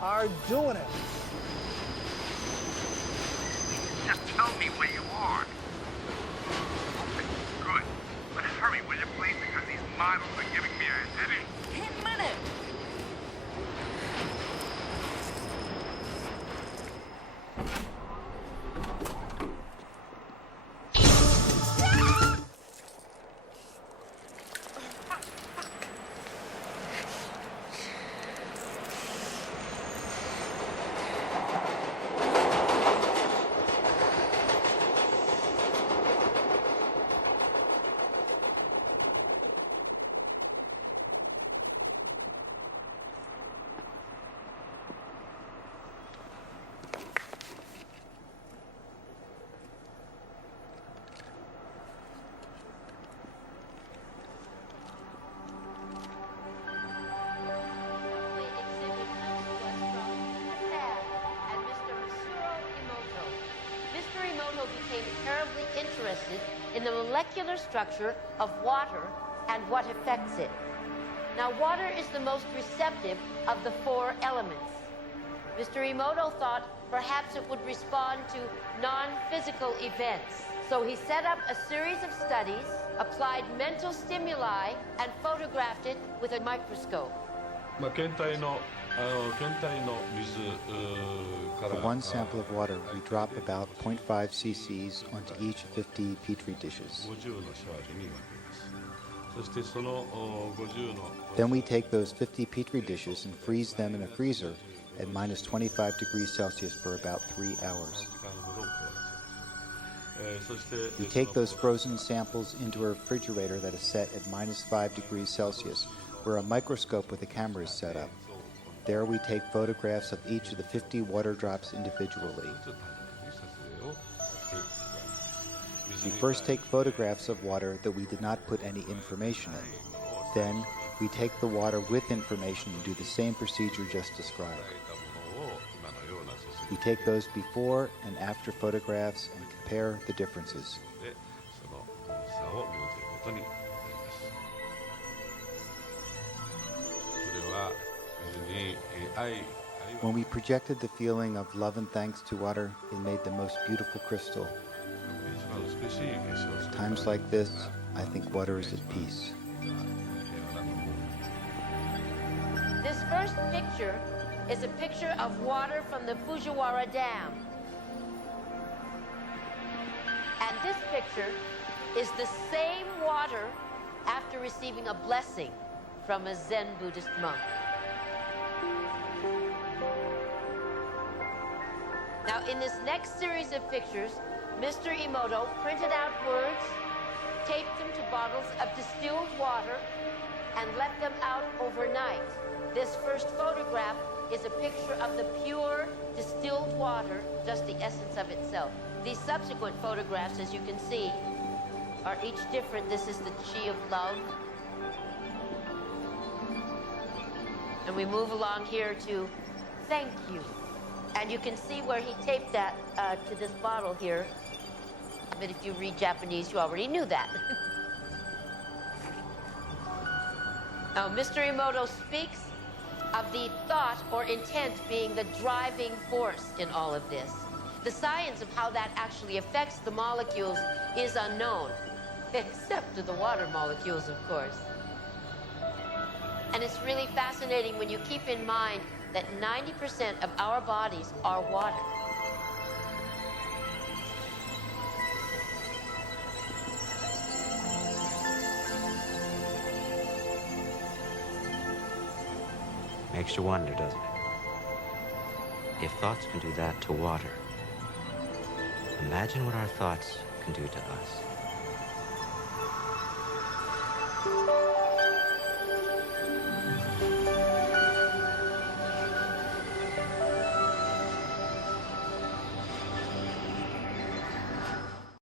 are doing it. Just tell me where you are. Okay, good. But hurry, will you please? Because these models are giving me a headache. 10 minutes. Emoto became terribly interested in the molecular structure of water and what affects it. Now, water is the most receptive of the 4 elements. Mr. Emoto thought perhaps it would respond to non-physical events. So he set up a series of studies, applied mental stimuli, and photographed it with a microscope. For one sample of water, we drop about 0.5 cc's onto each 50 petri dishes. Then we take those 50 petri dishes and freeze them in a freezer at minus 25 degrees Celsius for about 3 hours. We take those frozen samples into a refrigerator that is set at minus 5 degrees Celsius, where a microscope with a camera is set up. There we take photographs of each of the 50 water drops individually. We first take photographs of water that we did not put any information in. Then we take the water with information and do the same procedure just described. We take those before and after photographs and compare the differences. When we projected the feeling of love and thanks to water, it made the most beautiful crystal. Times like this, I think water is at peace. This first picture is a picture of water from the Fujiwara Dam. And this picture is the same water after receiving a blessing from a Zen Buddhist monk. Now, in this next series of pictures, Mr. Emoto printed out words, taped them to bottles of distilled water, and let them out overnight. This first photograph is a picture of the pure distilled water, just the essence of itself. These subsequent photographs, as you can see, are each different. This is the chi of love. And we move along here to thank you. And you can see where he taped that to this bottle here. But if you read Japanese, you already knew that. Now, Mr. Emoto speaks of the thought or intent being the driving force in all of this. The science of how that actually affects the molecules is unknown, except to the water molecules, of course. And it's really fascinating when you keep in mind that 90% of our bodies are water. Makes you wonder, doesn't it? If thoughts can do that to water, imagine what our thoughts can do to us.